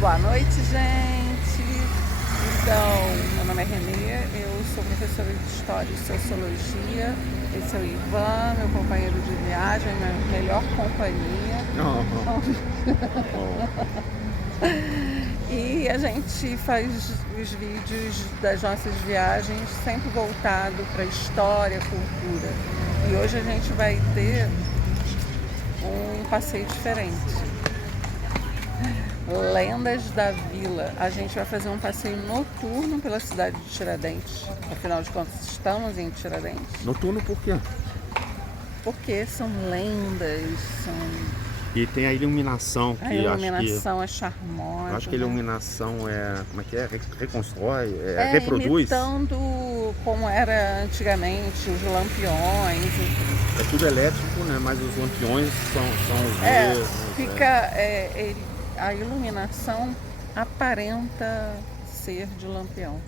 Boa noite, gente. Então, meu nome é Renê, eu sou professora de História e Sociologia. Esse é o Ivan, meu companheiro de viagem, minha melhor companhia. E a gente faz os vídeos das nossas viagens sempre voltado para história, cultura. E hoje a gente vai ter um passeio diferente. Lendas da Vila. A gente vai fazer um passeio noturno pela cidade de Tiradentes. Afinal de contas, estamos em Tiradentes. Noturno por quê? Porque são lendas, são... E tem a iluminação que A iluminação é charmosa. acho que a iluminação é, como é que é? Reconstrói, reproduz. reproduz. Imitando como era antigamente, os lampiões. É tudo elétrico, né? Mas os lampiões são os mesmos. Fica, a iluminação aparenta ser de lampião.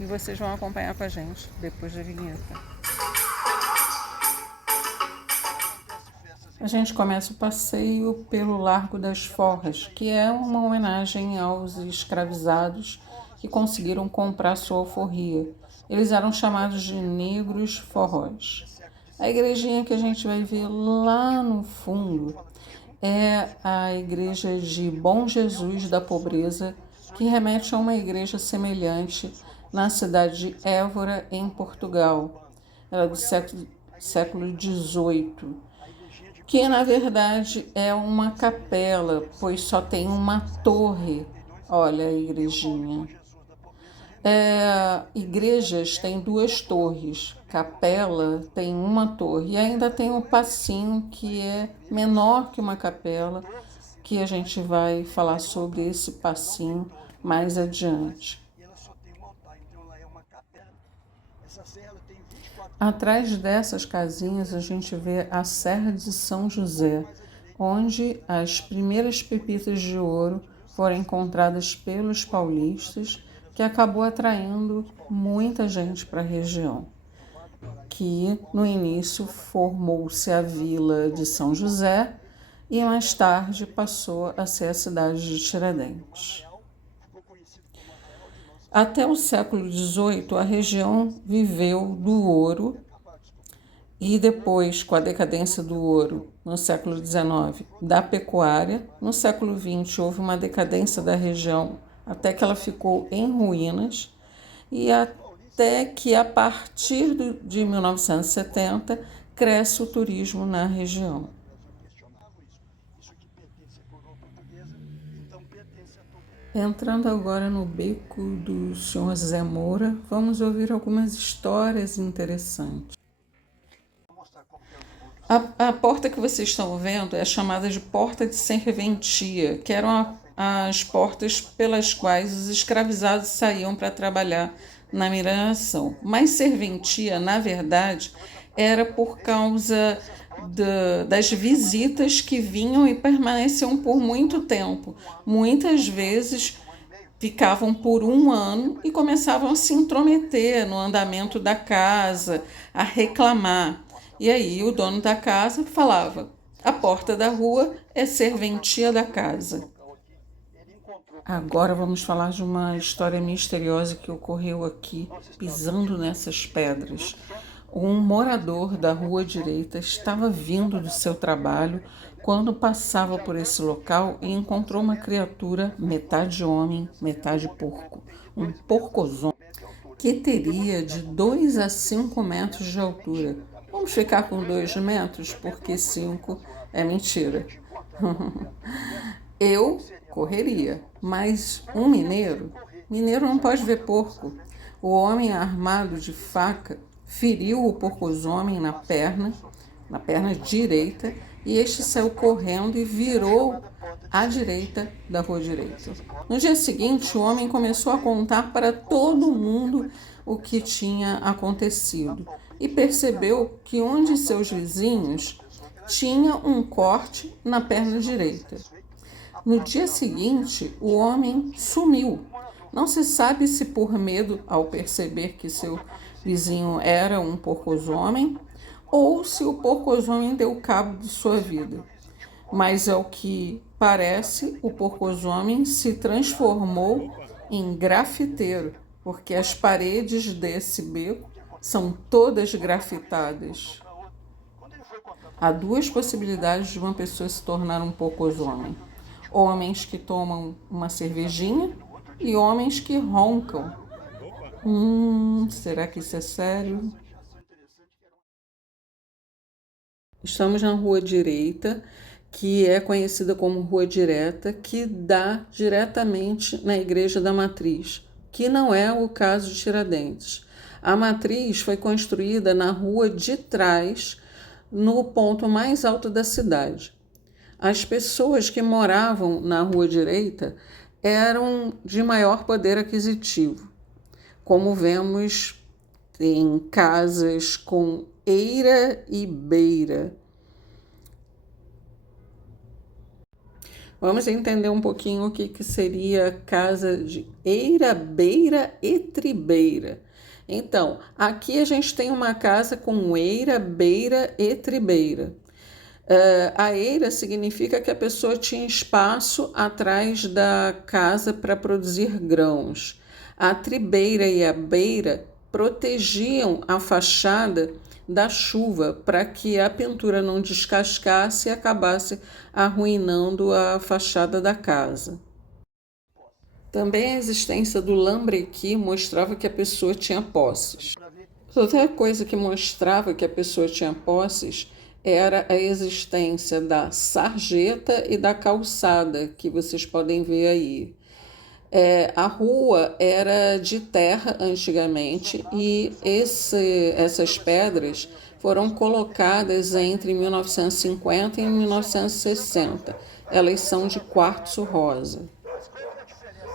E vocês vão acompanhar com a gente depois da vinheta. A gente começa o passeio pelo Largo das Forras, que é uma homenagem aos escravizados que conseguiram comprar sua alforria. Eles eram chamados de negros forróis. A igrejinha que a gente vai ver lá no fundo é a igreja de Bom Jesus da Pobreza, que remete a uma igreja semelhante na cidade de Évora, em Portugal. Ela é do século XVIII. Que na verdade é uma capela, pois só tem uma torre. Olha a igrejinha. Igrejas têm duas torres, capela tem uma torre e ainda tem um passinho que é menor que uma capela, que a gente vai falar sobre esse passinho mais adiante. Atrás dessas casinhas a gente vê a Serra de São José, onde as primeiras pepitas de ouro foram encontradas pelos paulistas, que acabou atraindo muita gente para a região, que no início formou-se a Vila de São José e mais tarde passou a ser a cidade de Tiradentes. Até o século XVIII, a região viveu do ouro e depois, com a decadência do ouro, no século XIX, da pecuária. No século XX, houve uma decadência da região até que ela ficou em ruínas e até que, a partir de 1970, cresce o turismo na região. Entrando agora no beco do Sr. Zé Moura, vamos ouvir algumas histórias interessantes. A porta que vocês estão vendo é chamada de Porta de Serventia, que eram as portas pelas quais os escravizados saíam para trabalhar na mineração. Mas serventia, na verdade, era por causa das visitas que vinham e permaneciam por muito tempo. Muitas vezes ficavam por um ano e começavam a se intrometer no andamento da casa, a reclamar. E aí o dono da casa falava: a porta da rua é serventia da casa. Agora vamos falar de uma história misteriosa que ocorreu aqui, pisando nessas pedras. Um morador da Rua Direita estava vindo do seu trabalho quando passava por esse local e encontrou uma criatura metade homem, metade porco, um porcozão, que teria de 2 a 5 metros de altura. Vamos ficar com 2 metros, porque 5 é mentira. Eu correria, mas um mineiro não pode ver porco. O homem armado de faca feriu o porcozomem na perna direita, e este saiu correndo e virou à direita da Rua Direita. No dia seguinte, o homem começou a contar para todo mundo o que tinha acontecido e percebeu que um de seus vizinhos tinha um corte na perna direita. No dia seguinte, o homem sumiu. Não se sabe se por medo ao perceber que seu vizinho era um porcozomem ou se o porcozomem deu cabo de sua vida. Mas ao que parece, o Porcos-Homem se transformou em grafiteiro, porque as paredes desse beco são todas grafitadas. Há duas possibilidades de uma pessoa se tornar um Porcos-Homem: homens que tomam uma cervejinha e homens que roncam. Será que isso é sério? Estamos na Rua Direita, que é conhecida como Rua Direta, que dá diretamente na Igreja da Matriz, que não é o caso de Tiradentes. A Matriz foi construída na rua de trás, no ponto mais alto da cidade. As pessoas que moravam na Rua Direita eram de maior poder aquisitivo, como vemos em casas com eira e beira. Vamos entender um pouquinho o que seria casa de eira, beira e tribeira. Então, aqui a gente tem uma casa com eira, beira e tribeira. A eira significa que a pessoa tinha espaço atrás da casa para produzir grãos. A tribeira e a beira protegiam a fachada da chuva para que a pintura não descascasse e acabasse arruinando a fachada da casa. Também a existência do lambrequim mostrava que a pessoa tinha posses. Outra coisa que mostrava que a pessoa tinha posses era a existência da sarjeta e da calçada, que vocês podem ver aí. A rua era de terra antigamente e essas pedras foram colocadas entre 1950 e 1960. Elas são de quartzo rosa.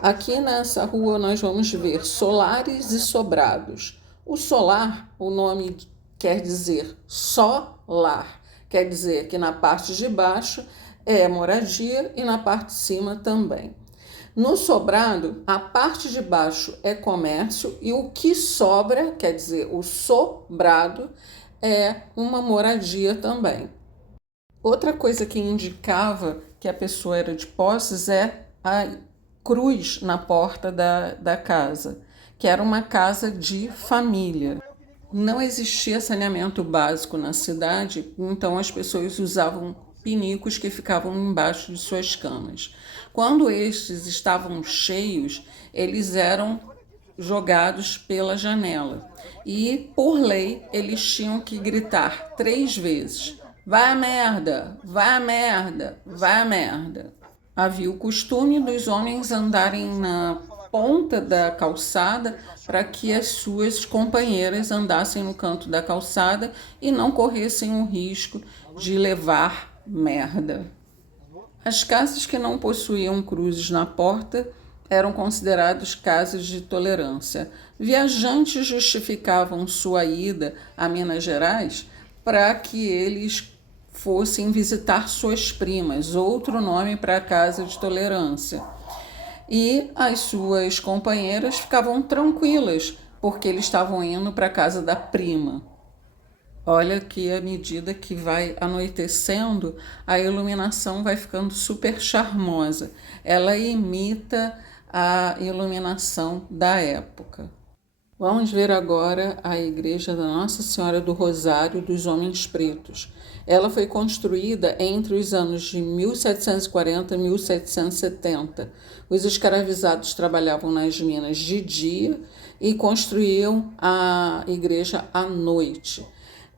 Aqui nessa rua nós vamos ver solares e sobrados. O solar, o nome quer dizer só lar, quer dizer que na parte de baixo é moradia e na parte de cima também. No sobrado, a parte de baixo é comércio e o que sobra, quer dizer, o sobrado, é uma moradia também. Outra coisa que indicava que a pessoa era de posses é a cruz na porta da casa, que era uma casa de família. Não existia saneamento básico na cidade, então as pessoas usavam pinicos que ficavam embaixo de suas camas. Quando estes estavam cheios, eles eram jogados pela janela e, por lei, eles tinham que gritar 3 vezes: vai a merda, vai a merda, vai a merda. Havia o costume dos homens andarem na ponta da calçada para que as suas companheiras andassem no canto da calçada e não corressem o risco de levar merda. As casas que não possuíam cruzes na porta eram consideradas casas de tolerância. Viajantes justificavam sua ida a Minas Gerais para que eles fossem visitar suas primas, outro nome para a casa de tolerância. E as suas companheiras ficavam tranquilas, porque eles estavam indo para a casa da prima. Olha que à medida que vai anoitecendo, a iluminação vai ficando super charmosa. Ela imita a iluminação da época. Vamos ver agora a igreja da Nossa Senhora do Rosário dos Homens Pretos. Ela foi construída entre os anos de 1740 e 1770. Os escravizados trabalhavam nas minas de dia e construíam a igreja à noite.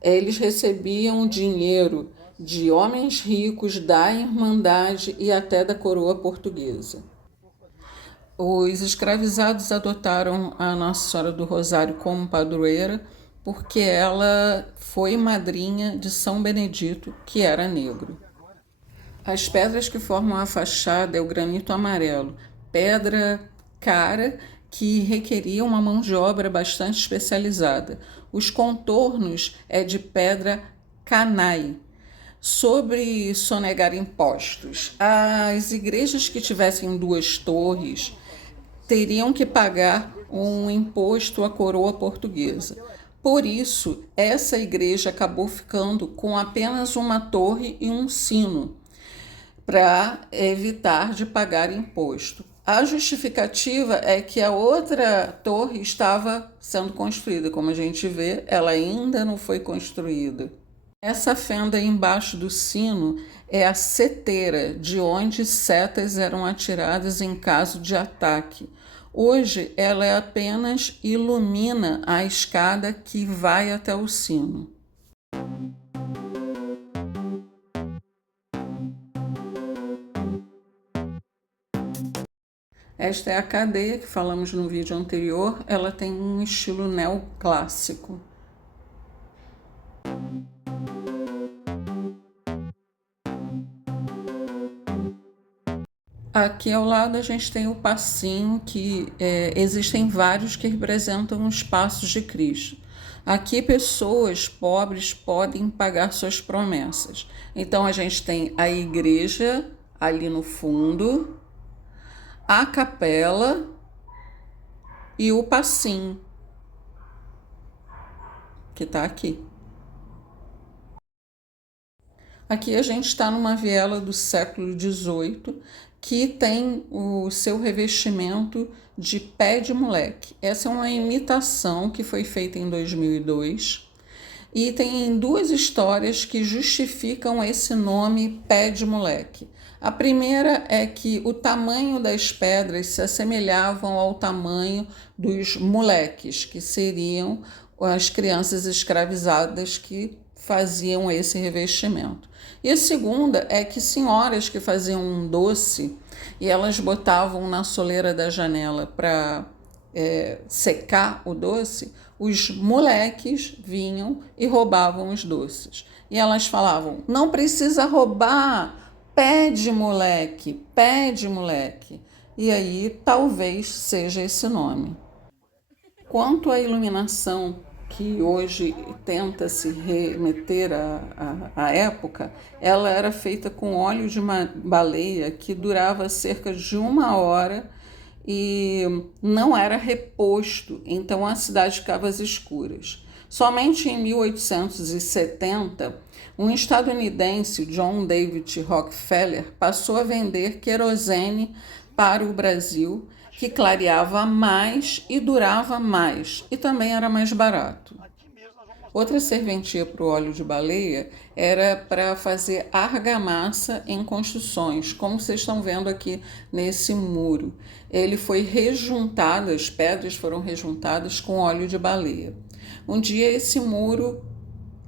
Eles recebiam dinheiro de homens ricos, da Irmandade e até da coroa portuguesa. Os escravizados adotaram a Nossa Senhora do Rosário como padroeira porque ela foi madrinha de São Benedito, que era negro. As pedras que formam a fachada é o granito amarelo, pedra cara que requeria uma mão de obra bastante especializada. Os contornos é de pedra canai. Sobre sonegar impostos, as igrejas que tivessem 2 torres teriam que pagar um imposto à coroa portuguesa. Por isso, essa igreja acabou ficando com apenas uma torre e um sino. para evitar de pagar imposto. A justificativa é que a outra torre estava sendo construída. Como a gente vê, ela ainda não foi construída. Essa fenda embaixo do sino é a seteira, de onde setas eram atiradas em caso de ataque. Hoje, ela apenas ilumina a escada que vai até o sino. Esta é a cadeia que falamos no vídeo anterior. Ela tem um estilo neoclássico. Aqui ao lado a gente tem o passinho, que existem vários que representam os passos de Cristo. Aqui pessoas pobres podem pagar suas promessas. Então a gente tem a igreja ali no fundo, a capela e o passinho, que está aqui. Aqui a gente está numa viela do século XVIII, que tem o seu revestimento de pé de moleque. Essa é uma imitação que foi feita em 2002 e tem duas histórias que justificam esse nome pé de moleque. A primeira é que o tamanho das pedras se assemelhavam ao tamanho dos moleques, que seriam as crianças escravizadas que faziam esse revestimento. E a segunda é que senhoras que faziam um doce e elas botavam na soleira da janela para secar o doce, os moleques vinham e roubavam os doces. E elas falavam: não precisa roubar, pede moleque, pede moleque. E aí talvez seja esse nome. Quanto à iluminação, que hoje tenta se remeter à época, ela era feita com óleo de baleia que durava cerca de 1 hora e não era reposto, então a cidade ficava às escuras. Somente em 1870, um estadunidense, John David Rockefeller, passou a vender querosene para o Brasil, que clareava mais e durava mais, e também era mais barato. Outra serventia para o óleo de baleia era para fazer argamassa em construções, como vocês estão vendo aqui nesse muro. Ele foi rejuntado, as pedras foram rejuntadas com óleo de baleia. Um dia esse muro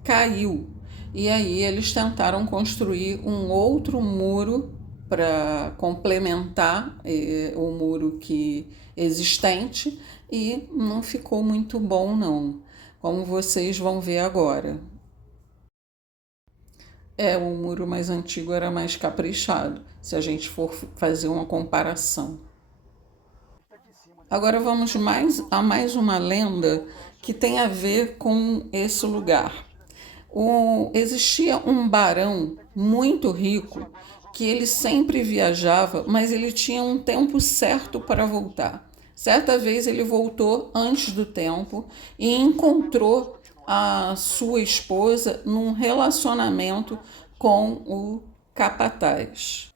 caiu e aí eles tentaram construir um outro muro para complementar o muro existente e não ficou muito bom não, como vocês vão ver agora. O muro mais antigo era mais caprichado, se a gente for fazer uma comparação. Agora vamos a mais uma lenda que tem a ver com esse lugar. Existia um barão muito rico que ele sempre viajava, mas ele tinha um tempo certo para voltar. Certa vez ele voltou antes do tempo e encontrou a sua esposa num relacionamento com o capataz.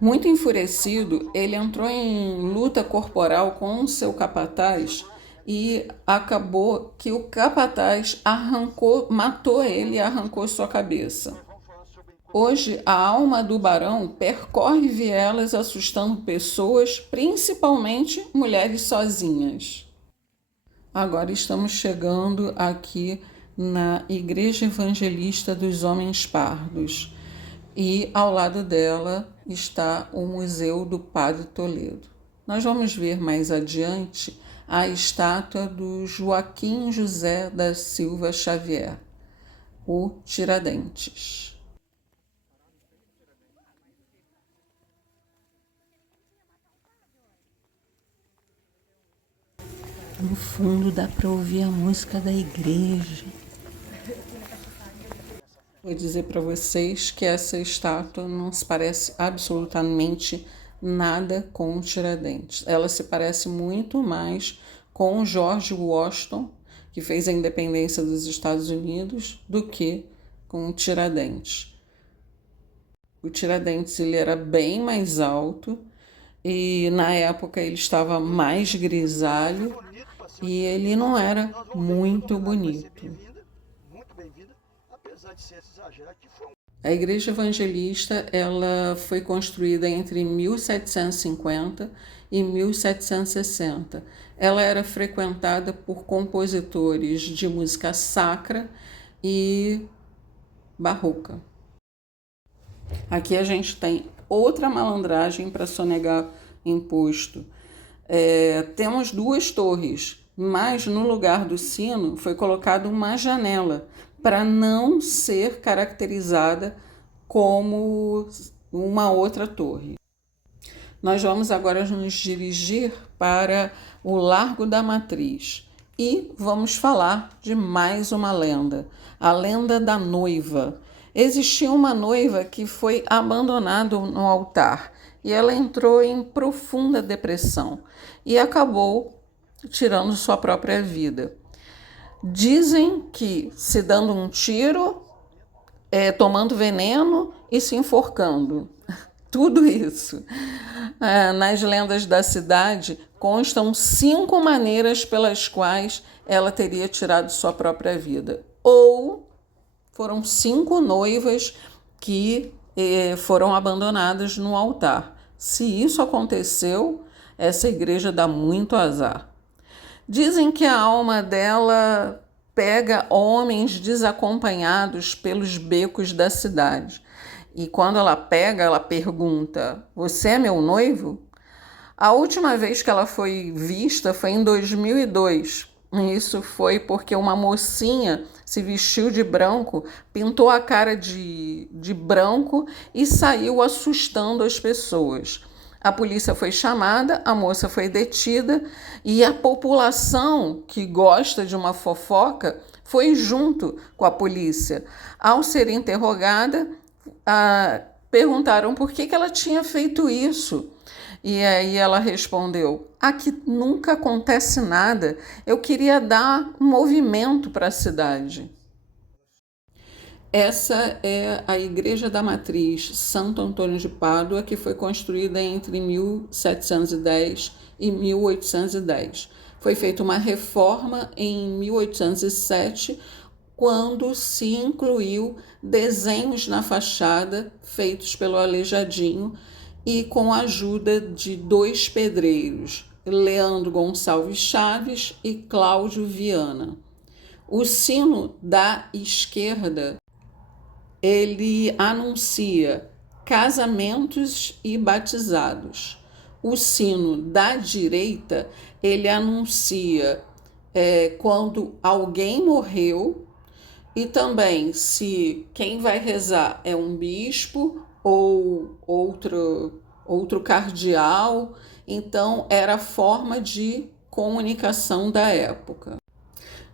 Muito enfurecido, ele entrou em luta corporal com o seu capataz e acabou que o capataz matou ele e arrancou sua cabeça. Hoje, a alma do barão percorre vielas assustando pessoas, principalmente mulheres sozinhas. Agora estamos chegando aqui na Igreja Evangelista dos Homens Pardos e ao lado dela está o Museu do Padre Toledo. Nós vamos ver mais adiante a estátua do Joaquim José da Silva Xavier, o Tiradentes. No fundo dá para ouvir a música da igreja. Vou dizer para vocês que essa estátua não se parece absolutamente nada com o Tiradentes. Ela se parece muito mais com o George Washington, que fez a independência dos Estados Unidos, do que com o Tiradentes. O Tiradentes ele era bem mais alto e na época ele estava mais grisalho e ele não era muito bonito. A Igreja Evangelista ela foi construída entre 1750 e 1760. Ela era frequentada por compositores de música sacra e barroca. Aqui a gente tem outra malandragem para sonegar imposto. Temos 2 torres, mas no lugar do sino foi colocada uma janela para não ser caracterizada como uma outra torre. Nós vamos agora nos dirigir para o Largo da Matriz e vamos falar de mais uma lenda, a lenda da noiva. Existia uma noiva que foi abandonada no altar e ela entrou em profunda depressão e acabou tirando sua própria vida. Dizem que se dando um tiro, tomando veneno e se enforcando. Tudo isso. Nas lendas da cidade constam 5 maneiras pelas quais ela teria tirado sua própria vida. Ou foram 5 noivas que foram abandonadas no altar. Se isso aconteceu, essa igreja dá muito azar. Dizem que a alma dela pega homens desacompanhados pelos becos da cidade. E quando ela pega, ela pergunta: "Você é meu noivo?" A última vez que ela foi vista foi em 2002. Isso foi porque uma mocinha se vestiu de branco, pintou a cara de branco e saiu assustando as pessoas. A polícia foi chamada, a moça foi detida e a população que gosta de uma fofoca foi junto com a polícia. Ao ser interrogada, perguntaram por que ela tinha feito isso. E aí ela respondeu: "Aqui nunca acontece nada, eu queria dar movimento para a cidade." Essa é a Igreja da Matriz Santo Antônio de Pádua, que foi construída entre 1710 e 1810. Foi feita uma reforma em 1807, quando se incluiu desenhos na fachada feitos pelo Aleijadinho e com a ajuda de 2 pedreiros, Leandro Gonçalves Chaves e Cláudio Viana. O sino da esquerda ele anuncia casamentos e batizados. O sino da direita ele anuncia quando alguém morreu e também se quem vai rezar é um bispo ou outro cardeal. Então era a forma de comunicação da época.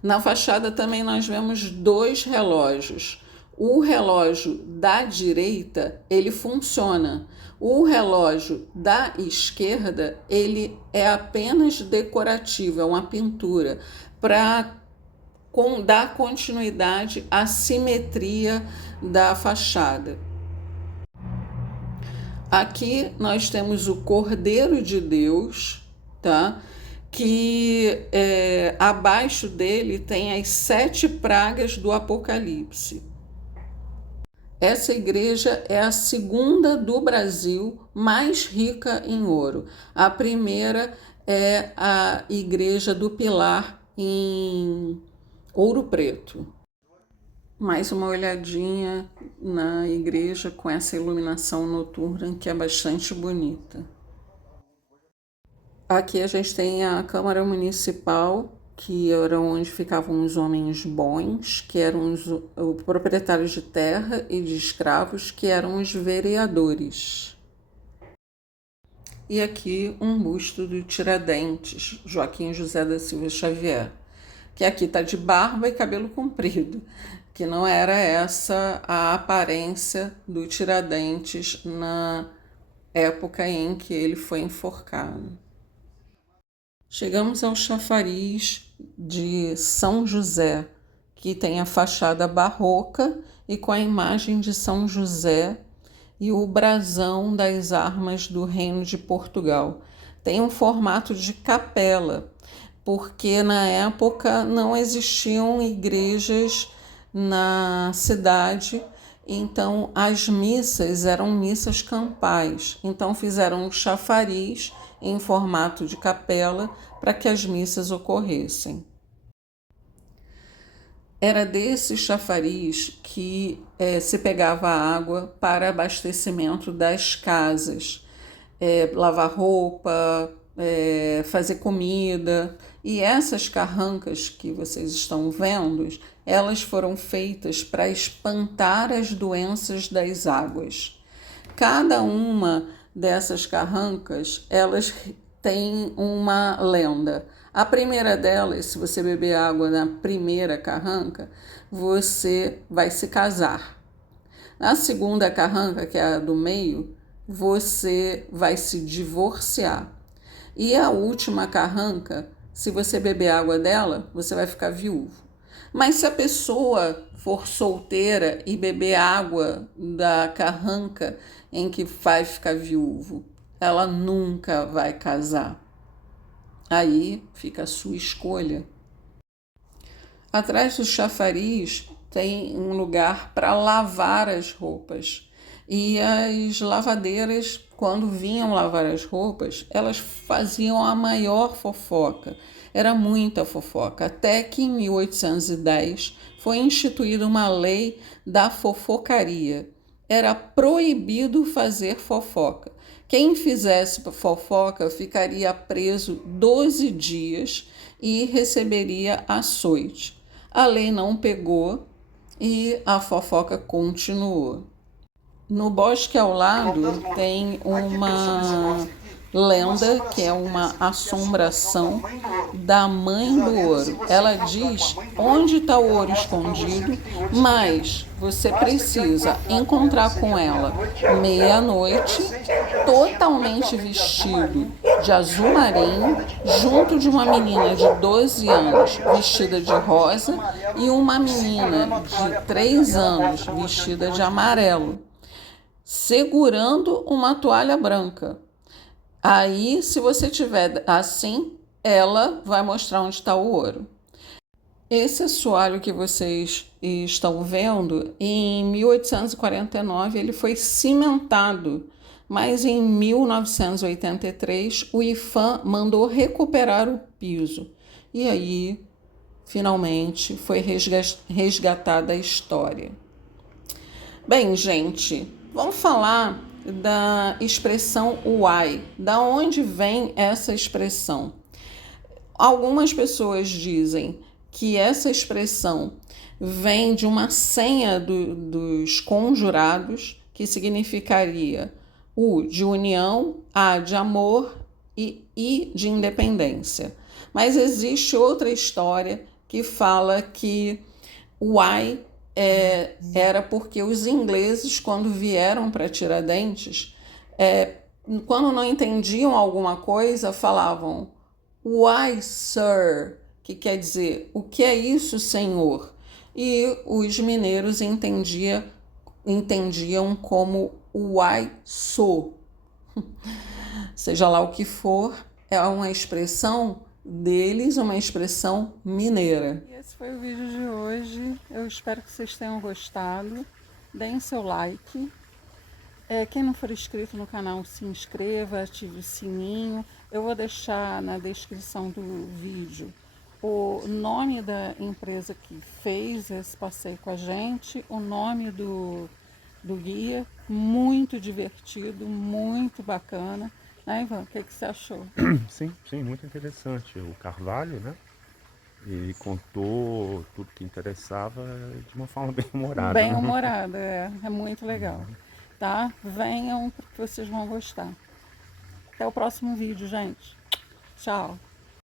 Na fachada também nós vemos 2 relógios. O relógio da direita, ele funciona. O relógio da esquerda, ele é apenas decorativo, é uma pintura para dar continuidade à simetria da fachada. Aqui nós temos o Cordeiro de Deus, tá? Que abaixo dele tem as 7 pragas do Apocalipse. Essa igreja é a segunda do Brasil mais rica em ouro. A primeira é a Igreja do Pilar, em Ouro Preto. Mais uma olhadinha na igreja com essa iluminação noturna que é bastante bonita. Aqui a gente tem a Câmara Municipal, que era onde ficavam os homens bons, que eram os proprietários de terra e de escravos, que eram os vereadores. E aqui um busto do Tiradentes, Joaquim José da Silva Xavier, que aqui está de barba e cabelo comprido, que não era essa a aparência do Tiradentes na época em que ele foi enforcado. Chegamos ao chafariz de São José, que tem a fachada barroca e com a imagem de São José e o brasão das armas do Reino de Portugal. Tem um formato de capela, porque na época não existiam igrejas na cidade, então as missas eram missas campais. Então fizeram um chafariz em formato de capela para que as missas ocorressem. Era desse chafariz que se pegava água para abastecimento das casas, lavar roupa, fazer comida. E essas carrancas que vocês estão vendo, elas foram feitas para espantar as doenças das águas. Cada uma dessas carrancas, elas têm uma lenda. A primeira delas, se você beber água na primeira carranca, você vai se casar. Na segunda carranca, que é a do meio, você vai se divorciar. E a última carranca, se você beber água dela, você vai ficar viúvo. Mas se a pessoa for solteira e beber água da carranca em que vai ficar viúvo, ela nunca vai casar. Aí fica a sua escolha. Atrás do chafariz tem um lugar para lavar as roupas. E as lavadeiras, quando vinham lavar as roupas, elas faziam a maior fofoca. Era muita fofoca. Até que em 1810 foi instituída uma lei da fofocaria. Era proibido fazer fofoca. Quem fizesse fofoca ficaria preso 12 dias e receberia açoite. A lei não pegou e a fofoca continuou. No bosque ao lado tem uma lenda que é uma assombração da Mãe do Ouro. Ela diz onde está o ouro escondido, mas você precisa encontrar com ela meia-noite, totalmente vestido de azul marinho, junto de uma menina de 12 anos vestida de rosa e uma menina de 3 anos vestida de amarelo, segurando uma toalha branca. Aí, se você tiver assim, ela vai mostrar onde está o ouro. Esse assoalho que vocês estão vendo, em 1849 ele foi cimentado, mas em 1983 o IPHAN mandou recuperar o piso. E aí, finalmente, foi resgatada a história. Bem, gente, vamos falar da expressão uai. Da onde vem essa expressão? Algumas pessoas dizem que essa expressão vem de uma senha dos conjurados, que significaria U de união, A de amor e I de independência. Mas existe outra história que fala que uai era porque os ingleses, quando vieram para Tiradentes, quando não entendiam alguma coisa, falavam "Why, sir?", que quer dizer, o que é isso, senhor? E os mineiros entendiam como "Why, so?". Seja lá o que for, é uma expressão deles, uma expressão mineira. E esse foi o vídeo de hoje. Eu espero que vocês tenham gostado. Deem seu like. Quem não for inscrito no canal, se inscreva, ative o sininho. Eu vou deixar na descrição do vídeo o nome da empresa que fez esse passeio com a gente, o nome do guia, muito divertido, muito bacana. Né, Ivan? O que você achou? Sim, muito interessante. O Carvalho, né? Ele contou tudo que interessava de uma forma bem humorada. Bem humorada, é muito legal. Tá? Venham, porque vocês vão gostar. Até o próximo vídeo, gente. Tchau.